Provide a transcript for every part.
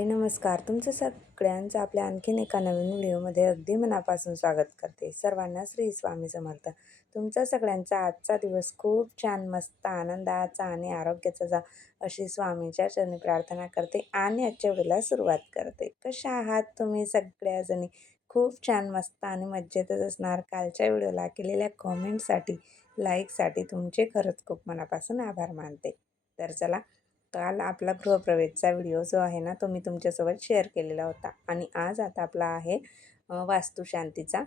हाय नमस्कार. तुमचं सगळ्यांचं आपल्या आणखीन एका नवीन व्हिडिओमध्ये अगदी मनापासून स्वागत करते. सर्वांना श्री स्वामी समर्थ. तुमचा सगळ्यांचा आजचा दिवस खूप छान, मस्त, आनंदाचा आणि आरोग्याचा जा अशी स्वामींच्या चरणी प्रार्थना करते आणि आजच्या व्हिडिओला सुरुवात करते. कशा आहात तुम्ही सगळ्याजणी? खूप छान, मस्त आणि मज्जेतच असणार. कालच्या व्हिडिओला केलेल्या कॉमेंटसाठी, लाईकसाठी तुमचे खरंच खूप मनापासून आभार मानते. तर चला, काल आपला गृहप्रवेशचा व्हिडिओ जो आहे ना, तो मी तुमच्यासोबत शेअर केलेला होता आणि आज आता आपला आहे वास्तुशांतीचा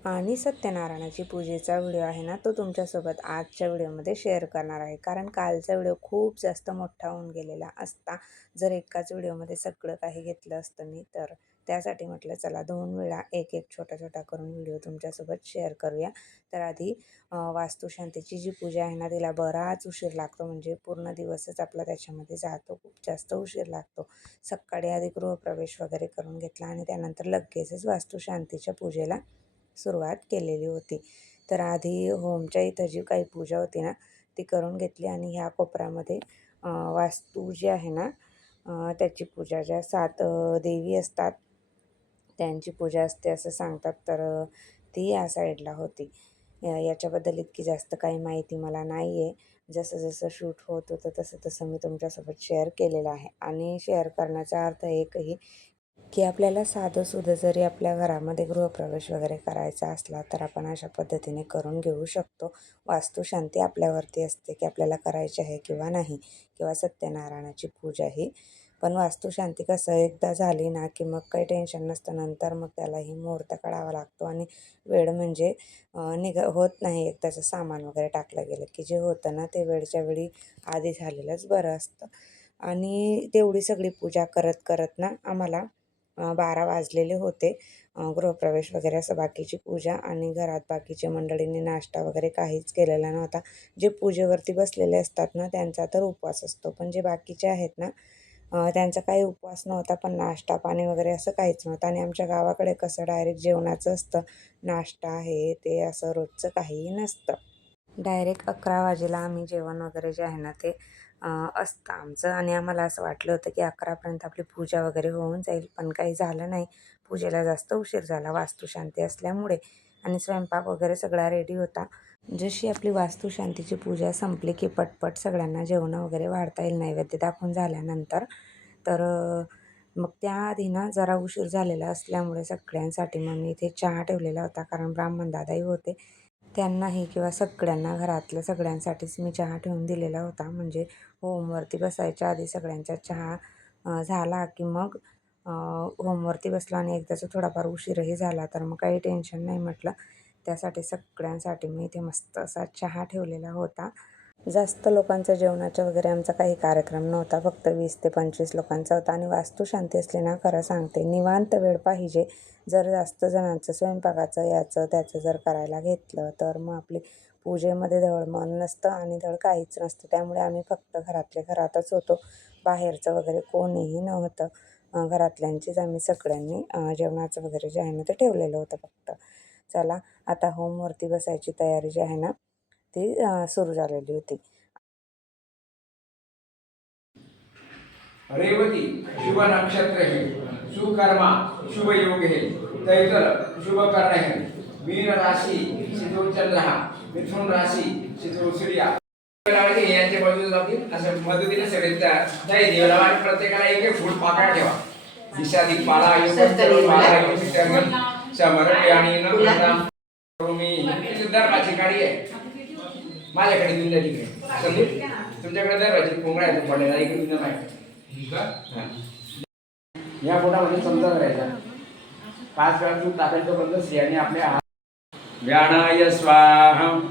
आणि सत्यनारायणाची पूजेचा व्हिडिओ आहे ना, तो तुमच्यासोबत आजच्या व्हिडिओमध्ये शेअर करणार आहे. कारण कालचा व्हिडिओ खूप जास्त मोठा होऊन गेलेला असता जर एकाच व्हिडिओमध्ये सगळं काही घेतलं असतं मी तर. त्यासाठी म्हटलं चला 2 वेळा एक छोटा करून व्हिडिओ तुमच्यासोबत शेअर करूया. तर आधी वास्तुशांतीची जी पूजा आहे ना, तिला बराच उशीर लागतो, म्हणजे पूर्ण दिवसच आपला त्याच्यामध्ये जातो. खूप जास्त उशीर लागतो. सकाळी आधी गृहप्रवेश वगैरे करून घेतला आणि त्यानंतर लगेचच वास्तुशांतीच्या पूजेला सुरुवात केलेली होती. तर आधी होमच्या इथं जी काही पूजा होती ना, ती करून घेतली आणि ह्या कोपऱ्यामध्ये वास्तू जी आहे ना, त्याची पूजा, ज्या 7 देवी असतात त्यांची पूजा असते असं सांगतात. तर ती या साईडला होती. याच्याबद्दल इतकी जास्त काही माहिती मला नाही आहे. जसं शूट होत होतं तसं मी तुमच्यासोबत शेअर केलेलं आहे. आणि शेअर करण्याचा अर्थ एकही की आपल्याला साधंसुधं जरी आपल्या घरामध्ये गृहप्रवेश वगैरे करायचा असला तर आपण अशा पद्धतीने करून घेऊ शकतो. वास्तुशांती आपल्यावरती असते की आपल्याला करायची आहे किंवा नाही, किंवा सत्यनारायणाची पूजा ही. पण वास्तुशांती कसं एकदा झाली ना की मग काही टेन्शन नसतं. नंतर मग त्यालाही मुहूर्त काढावा लागतो आणि वेळ म्हणजे होत नाही. एक त्याचं सामान वगैरे टाकलं गेलं की जे होतं ना ते वेळच्या वेळी आधी झालेलंच बरं असतं. आणि तेवढी सगळी पूजा करत ना आम्हाला 12 वाजलेले होते. गृहप्रवेश वगैरे असं बाकीची पूजा आणि घरात बाकीच्या मंडळींनी नाश्ता वगैरे काहीच केलेला नव्हता. जे पूजेवरती बसलेले असतात ना त्यांचा तर उपवास असतो, पण जे बाकीचे आहेत ना त्यांचा काही उपवास नव्हता, पण नाश्ता पाणी वगैरे असं काहीच नव्हतं. आणि आमच्या गावाकडे कसं डायरेक्ट जेवणाचं असतं, नाश्ता हे ते असं रोजचं काहीही नसतं. डायरेक्ट 11 वाजेला आम्ही जेवण वगैरे जे आहे ना ते असतं आमचं. आणि आम्हाला असं वाटलं होतं की 11पर्यंत आपली पूजा वगैरे होऊन जाईल, पण काही झालं नाही. पूजेला जास्त उशीर झाला वास्तुशांती असल्यामुळे. आणि स्वयंपाक वगैरे सगळा रेडी होता. जशी आपली वास्तुशांतीची पूजा संपली की पटपट सगळ्यांना जेवणं वगैरे वाढता येईल नैवेद्य दाखवून झाल्यानंतर. तर मग त्याआधी ना जरा उशीर झालेला असल्यामुळे सगळ्यांसाठी मग मी इथे चहा ठेवलेला होता, कारण ब्राह्मणदादाही होते. त्यांनाही किंवा सगळ्यांना, घरातल्या सगळ्यांसाठीच मी चहा ठेवून दिलेला होता. म्हणजे होमवरती बसायच्या आधी सगळ्यांचा चहा झाला की मग होमवरती बसलो आणि एकदाचा थोडाफार उशीरही झाला तर मग काही टेन्शन नाही म्हटलं. त्यासाठी सगळ्यांसाठी मी इथे मस्त असा चहा ठेवलेला होता. जास्त लोकांचा जेवणाचा वगैरे आमचा काही कार्यक्रम नव्हता. फक्त 20 ते 25 लोकांचा होता. आणि वास्तुशांती असली ना, खरं सांगते, निवांत वेळ पाहिजे. जर जास्त जणांचं स्वयंपाकाचं याचं त्याचं जर करायला घेतलं तर मग आपली पूजेमध्ये धड मन नसतं आणि धड काहीच नसतं. त्यामुळे आम्ही फक्त घरातले घरातच होतो. बाहेरचं वगैरे कोणीही नव्हतं. घरातल्यांचीच आम्ही सगळ्यांनी जेवणाचं वगैरे जे आहे ना ते ठेवलेलं होतं फक्त. चला, आता होमवरती बसायची तयारी जी आहे ना ती सुरू झालेली होती. रेवती शुभ नक्षत्र है, सुकर्मा शुभ योग है, तैतल शुभ कर्ण है, मीन राशि शिथो चंद्र, मिथुन राशि शिथो सूर्य. यांच्या बाजूला जातील असं मदतीने सगळे त्या देवाला प्रत्येकाला एक फूल पाकळा ठेवा. दिशादी पाला योग पाला योग समर्पय आणि न मी दरवाजी गाडी आहे माझ्याकडे दुनिया तिकडे संदीप तुमच्याकडे दरवाजी कोंबडा आहे तो पडलेला इकडे दुनिया माहिती. या बोटामध्ये समजा करायचा 5 वेळा तूप टाकायचं बंद स्त्रियांनी आपल्या व्यानाय स्वाहम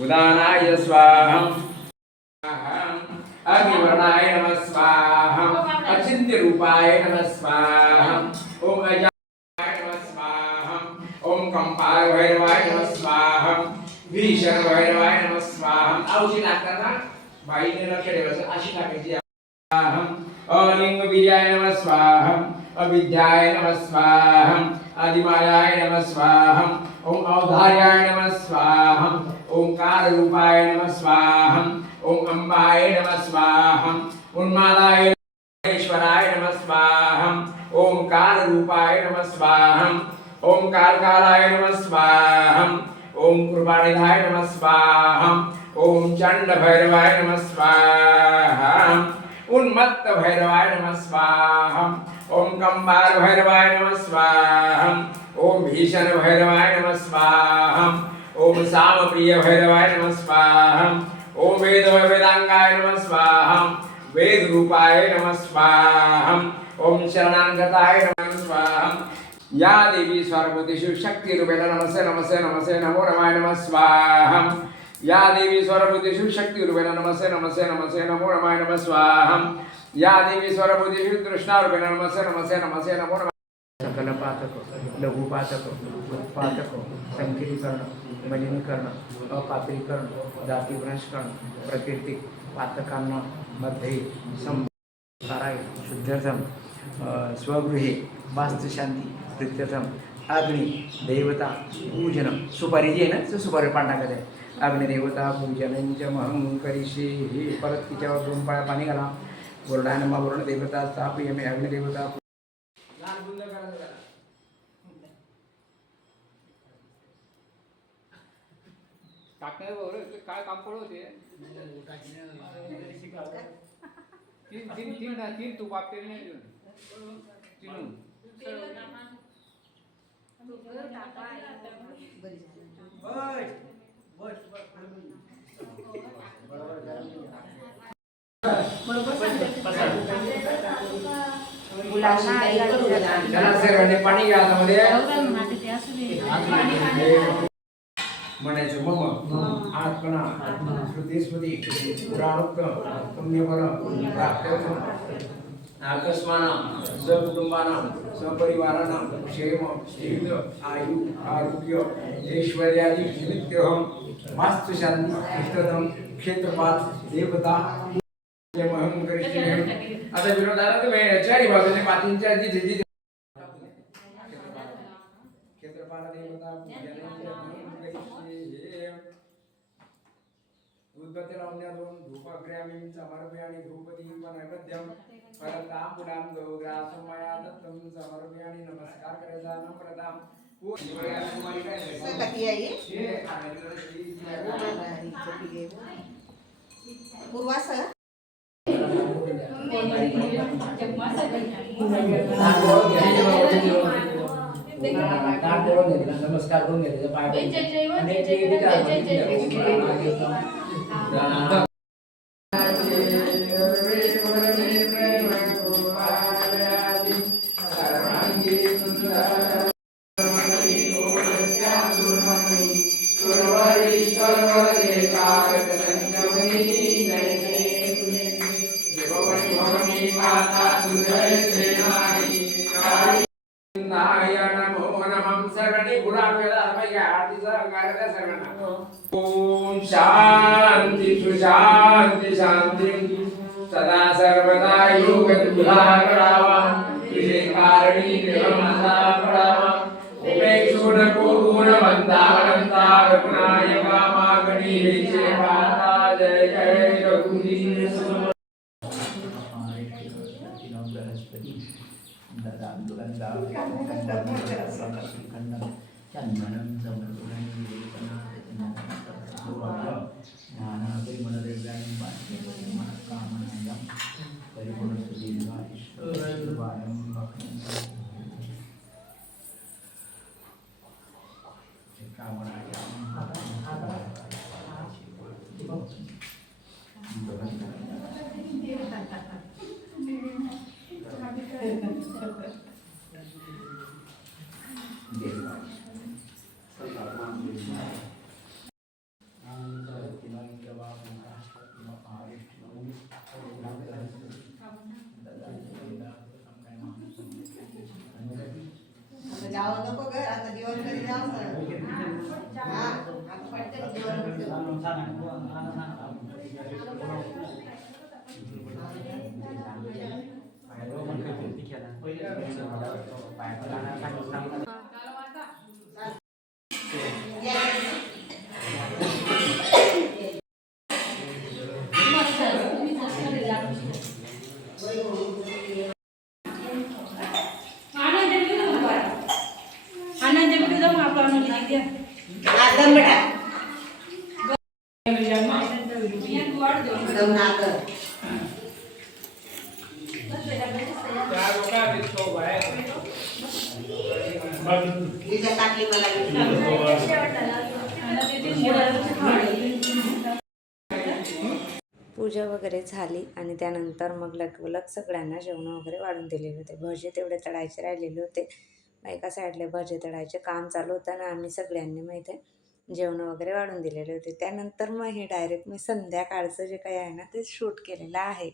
उदानाय स्वाहम अग्निवर्णाय नमः स्वाहम अचिंत्य रूपाय नमः स्वाहम ओम अजाय नमः स्वाहम ओम कंपाल भैरवाय नमः स्वाहम भीषण भैरवाय नमः स्वाहम. औषधी लागताना बाईने लक्ष ठेवायचं अशी टाकायची. अलिंग विद्याय नमः स्वाहम अविद्याय नमः स्वाहम आदिमायाय नमः स्वाहम ओम औधार्याय नमः स्वाहम ओंकार रूपाय नमः स्वाहम ओम अंबाय नमः स्वाहम उन्मादाय कालेश्वराय नमः स्वाहम ओम काल रूपाय नमः स्वाहम ओम काल कालाय नमः स्वाहम ओम कृपानिधाय नमः स्वाहम ओम चंड भैरवाय नमः स्वाहम उन्मत्त भैरवाय नमः स्वाहम ओम कंबार भैरवाय नमः स्वाहम ओम भीषण भैरवाय नमः स्वाहम ओम साम प्रिय भैरवाय नमः स्वाहम ओम वेद वेदांगाय नमः स्वाहम वेद रूपाय नमः स्वाहम ओम शरणागताय नमः स्वाहम या देवी सर्वभूति शिव शक्ति रूपेण नमस्ते नमस्ते नमस्ते नमो रमाय नमः स्वाहम या देवी सर्वभूति शिव शक्ति रूपेण नमस्ते नमस्ते नमस्ते नमो रमाय नमः स्वाहम या देवी सर्वभूति शिव तृष्णा रूपेण नमस्ते नमस्ते नमस्ते नमो रमाय सकल पातक लघु पातक उत्पातक संकीर्णीकरण मलिनीकरण अपात्रीकरण जातीभ्रष्टकरण प्रकृतिक पातकांना मध्ये संसाराय शुद्धर्थम स्वगृहे वास्तुशांती प्रीत्यर्थम अग्नि देवता पूजन सुपारी जी आहे ना ते सुपारी पान टाकत आहे अग्निदेवता पूजनंचमहं करिष्ये हे परत तिच्यावर 2 पाया पाणी घाला वरडायनमा वरुण देवता स्थापयामि अग्निदेवता लाल बुंद करायचं त्याला टाकणार बरोबर काय काम पड होते तीन तू वापरेल नाही तीन पाणी घ्या मध्ये म्हणायचं मम आत्मना श्रुती स्मृती पुराणोक्त पुण्यपर प्राप्त्यर्थम आकस्मानां सकुटुंबानां सपरिवाराणां क्षेम स्थिर आयु आरोग्य ऐश्वर्यादि निमित्तहं वास्तुशांती इष्टदम क्षेत्रपाल देवता महं करिष्ये आता विरोधाला तुम्ही चारी बाजूने मातींच्या जिथे जिथे क्षेत्रपाल देवता उद्गतिरौन्यदों धूपग्रामीं समर्पयामि धूपदीप नैवेद्यं परताम्बूलं गौग्रासं मया दत्तं समर्पयामि नमस्कार करायचा नम्रतां नमस्कार करून घ्यायचा पाय ओम शांति सुशांति शांति सदा सर्वदा योग तुला करावा तुझे कारणी निर्मला पडावा उपेक्षुण पूर्ण वंदावंता रघुनायका मागणी हेचे माता जय जय रघुवीर चंदनं समर्पणं ज्ञानाभिमनदिव्यानि मनःकामनायां परिपूर्णस्तुतिर्वायं जाओ नको घर आता जेवण करी जाऊ सर हा आता पटकन जेवण हा दम बेटा दम ना कर तिच्या टाकली पूजा वगैरे झाली आणि त्यानंतर मग लगबग सगळ्यांना जेवण वगैरे वाढून दिलेले होते. भजे तेवढे तळायचे राहिलेले होते. मग एका साईडला भजे तळायचे काम चालू होतं ना आम्ही सगळ्यांनी मग इथे जेवण वगैरे वाढून दिलेले होते. त्यानंतर मग हे डायरेक्ट मी संध्याकाळचं जे काही आहे ना ते शूट केलेलं आहे.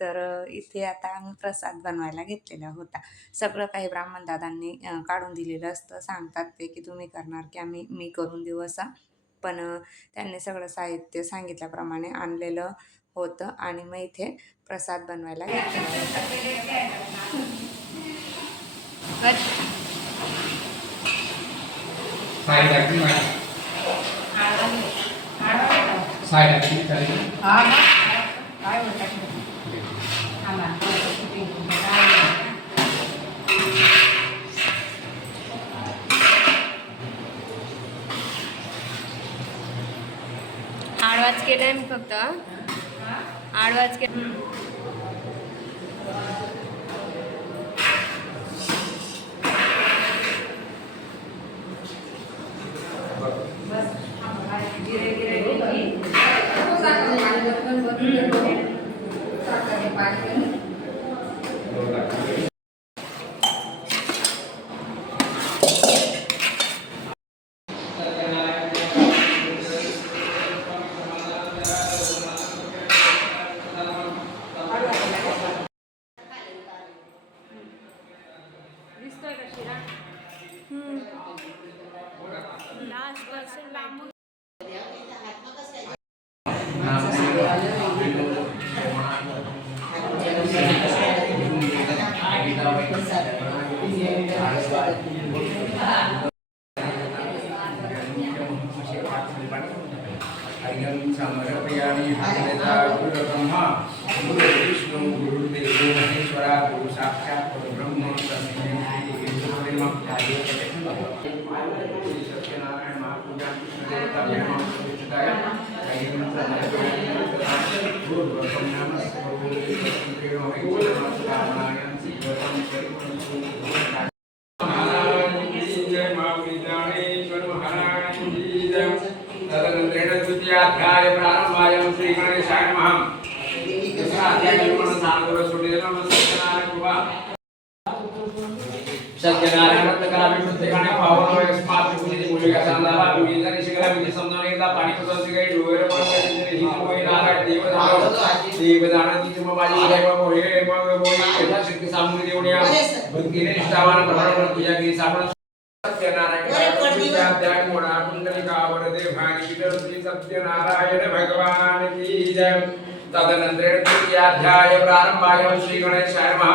तर इथे आता आम्ही प्रसाद बनवायला घेतलेला होता. सगळं काही ब्राह्मणदादांनी काढून दिलेलं असतं. सांगतात ते की तुम्ही करणार की मी करून देऊ असं. पण त्यांनी सगळं साहित्य सांगितल्याप्रमाणे आणलेलं होतं आणि मग इथे प्रसाद बनवायला घेतलेला होता. आडवाच केलाय मी फक्त आडवाच के दिसतोय का शिरा लास्ट पर्सेंट लांबून समर्पयामि हरिता गुरु ब्रह्मा गुरु विष्णु गुरुदेवो महेश्वरा गुरु साक्षात् परब्रह्म तस्मै श्री गुरुदेव सत्यनारायण महापूजा देवता ब्रह्मा प्रतिष्ठाय गुरु ब्रह्मा तदनंतरेण द्वितीयाध्याय प्रारंभायां श्री गणेशाय नमः दुसराध्याय निर्माण नामदेव सोडेलं सत्यनारायण कृपा सत्यनारायण रत्नकला विष्णू ठिकाणी पावन स्मार्ट पूजेची भूमिका सांगावा पूजेचा निशिकला विधी समजावून एकदा पाणी पुसवते काही डोळे पडते ही होई नारायण देवदान तिथे मग माझी देव मोहे मग मोही यथाशक्ती सामूहिक देवण्या भक्तीने निष्ठावान प्रमाण पूजा केली सापड सत्यनारायण अध्याय मोडा कुंडलिका वरदे भागी श्री सत्यनारायण भगवान की जय तदनंतर द्वितीयाध्याय प्रारंभायां श्री गणेशाय नमः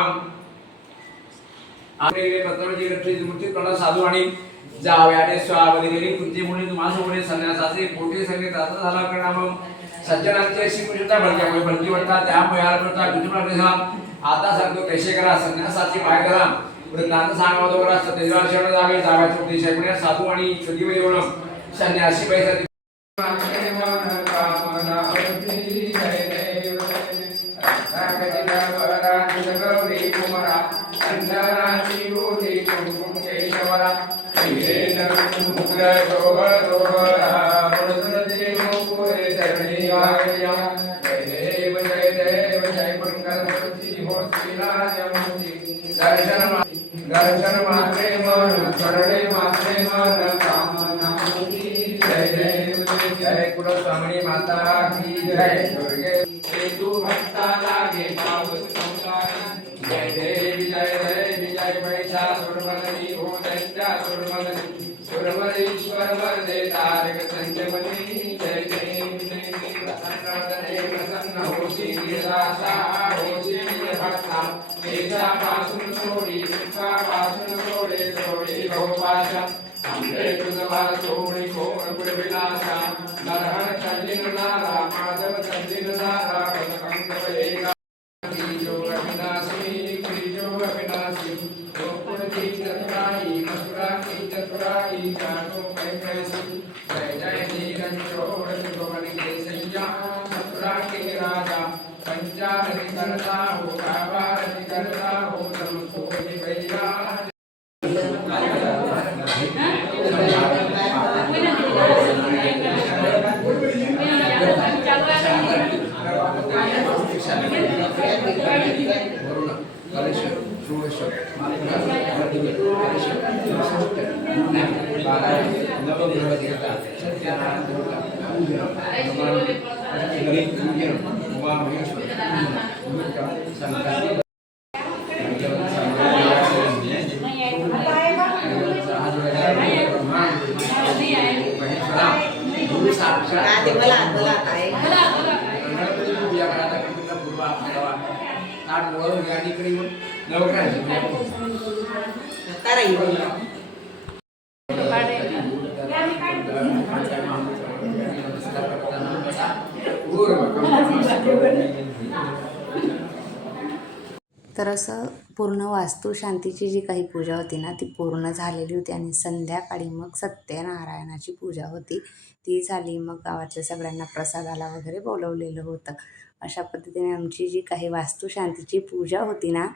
आपले पत्रजी रक्षित मूर्ती कला साधू आणि जावयाने स्वावधी गेली कुंती मुनी तुम्हासोबत संन्यासाचे पोटे संगीत असा झाला परिणाम सज्जनांची अशी पूजता भरल्यामुळे भरती वाटतात त्यामुळे यार प्रथा गुजरात आता सांगतो कैसे करा संन्यासाची पाय करा वृत्तांत सांगावं तो करा सत्यनारायण शरण जावे जाव्याचे उपदेश ऐकून साधू आणि सजीव येऊन संन्यासी पैसा दर्शन मात्रे मन चरणे मात्रे मन कामना जय जय कुलस्वामिनी माता की जय दुर्गे तू भक्ता लागे पावत संसार जय देवी जय महिषासुरमर्दिनी हो दैत्या सुरमरीश्वर वरदे तारक संजमनी जय देवी प्रसन्न होशी निराशा होशी भक्ता पासून सोडी पासून सोडे बहुभाषा आमचे तुझा सोडी कोण पुरविलासा नरहर चंदिन नारा माधव चंदिन नारा पदकंकवलेगा जो अविनाशी गोकुल की चतुराई मथुरा की चतुराई जानो कैसी जय जय नीरंजोड़के सैया मथुरा के राजा पंचारति करता हो काबारति करता हो तुमको भैया तर असं पूर्ण वास्तुशांतीची जी काही पूजा होती ना ती पूर्ण झालेली होती आणि संध्याकाळी मग सत्यनारायणाची पूजा होती ती झाली. मग गावातल्या सगळ्यांना प्रसादाला वगैरे बोलवलेलं होतं. अशा पद्धतीने आमची जी काही वास्तुशांतीची पूजा होती ना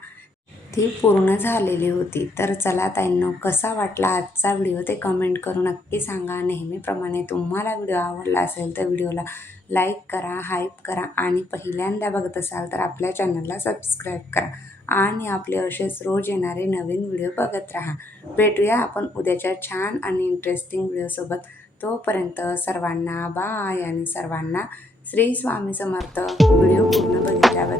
ती पूर्ण झालेली होती. तर चला ताईंनो, कसा वाटला आजचा व्हिडिओ ते कमेंट करून नक्की सांगा. नेहमीप्रमाणे तुम्हाला व्हिडिओ आवडला असेल तर व्हिडिओला लाईक करा, हाईप करा आणि पहिल्यांदा बघत असाल तर आपल्या चॅनलला सबस्क्राईब करा आणि आपले असेच रोज येणारे नवीन व्हिडिओ बघत राहा. भेटूया आपण उद्याच्या छान आणि इंटरेस्टिंग व्हिडिओसोबत. तोपर्यंत सर्वांना बाय आणि सर्वांना श्री स्वामी समर्थ. व्हिडिओ पूर्ण बघितल्याबद्दल